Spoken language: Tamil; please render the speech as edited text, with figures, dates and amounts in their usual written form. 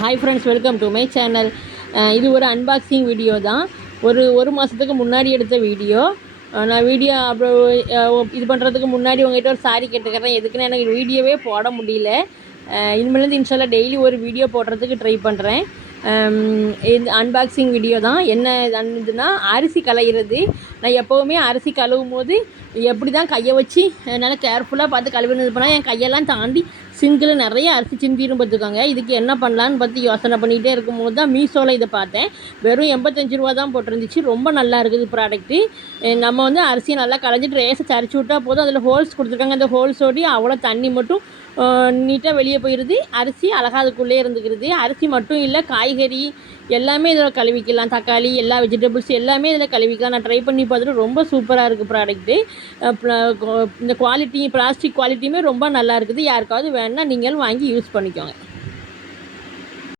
Hi friends, welcome to my channel. இது ஒரு அன்பாக்சிங் வீடியோ தான். ஒரு மாதத்துக்கு முன்னாடி எடுத்த வீடியோ. நான் வீடியோ அப்புறம் இது பண்ணுறதுக்கு முன்னாடி உங்கள்கிட்ட ஒரு சாரி கேட்டுக்கிறேன். எதுக்குன்னு எனக்கு வீடியோவே போட முடியல. இனிமேலேருந்து இன்ஷால்லா டெய்லி ஒரு வீடியோ போடுறதுக்கு ட்ரை பண்ணுறேன். இது அன்பாக்சிங் வீடியோ தான். என்ன இதுன்னா, அரிசி களையிறது. நான் எப்போவுமே அரிசி கழுவும் போது எப்படி தான் கையை வச்சு நல்லா கேர்ஃபுல்லாக பார்த்து கழுவினது பண்ணால் என் கையெல்லாம் தாண்டி சிங்கில் நிறைய அரிசி சிந்திரும் பார்த்துக்கோங்க. இதுக்கு என்ன பண்ணலான்னு பார்த்து யோசனை பண்ணிகிட்டே இருக்கும்போது தான் மீஷோவில் இதை பார்த்தேன். வெறும் 85 ரூபா தான் போட்டிருந்துச்சு. ரொம்ப நல்லா இருக்குது ப்ராடக்ட்டு. நம்ம வந்து அரிசியை நல்லா களைஞ்சிட்டு ரேஸை சரிச்சு விட்டால் போதும். அதில் ஹோல்ஸ் கொடுத்துருக்காங்க. அந்த ஹோல்ஸோடி அவ்வளோ தண்ணி மட்டும் நீட்டாக வெளியே போயிடுது. அரிசி அழகாக அதுக்குள்ளே இருந்துக்கிறது. அரிசி மட்டும் இல்லை, காய்கறி எல்லாமே இதில் கழுவிக்கலாம். தக்காளி, எல்லா வெஜிடபிள்ஸ் எல்லாமே இதில் கழுவிக்கலாம். நான் ட்ரை பண்ணி பார்த்துட்டு ரொம்ப சூப்பராக இருக்குது ப்ராடக்ட்டு. இந்த குவாலிட்டி, பிளாஸ்டிக் குவாலிட்டியுமே ரொம்ப நல்லா இருக்குது. யாருக்காவது வேணுன்னா நீங்களும் வாங்கி யூஸ் பண்ணிக்கோங்க.